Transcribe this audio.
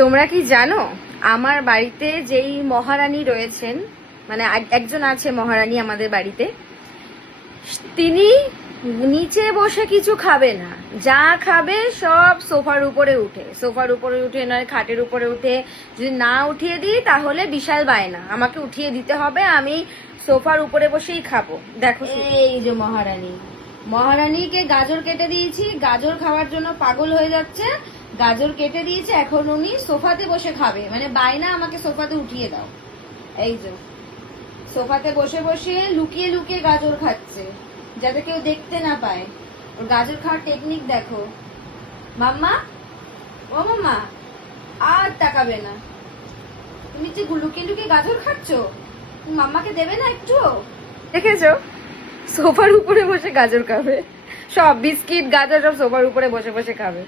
তোমরা কি জানো আমার বাড়িতে যেই মহারানী রয়েছেন, মানে একজন আছে মহারানী আমাদের বাড়িতে, তিনি নিচে বসে কিছু খাবে না, যা খাবে সব সোফার উপরে উঠে নয় খাটের উপরে উঠে। যদি না উঠিয়ে দিই তাহলে বিশাল বায়না, আমাকে উঠিয়ে দিতে হবে, আমি সোফার উপরে বসেই খাবো। দেখো এই যে মহারানীকে গাজর কেটে দিয়েছি, গাজর খাওয়ার জন্য পাগল হয়ে যাচ্ছে। গাজর কেটে দিয়েছে, এখন উনি সোফাতে বসে খাবে, মানে বায়না আমাকে সোফাতে উঠিয়ে দাও। এই যে সোফাতে বসে বসে লুকিয়ে লুকিয়ে গাজর খাচ্ছে, যাতে কেউ দেখতে না পায়। ওর গাজর খাওয়ার টেকনিক দেখো। মাম্মা, ও মাম্মা, আর তাকাবে না। তুমি যে লুকিয়ে লুকিয়ে গাজর খাচ্ছ, তুমি মাম্মাকে দেবে না একটু? দেখেছো, সোফার উপরে বসে গাজর খাবে, সব বিস্কিট গাজর সব সোফার উপরে বসে বসে খাবে।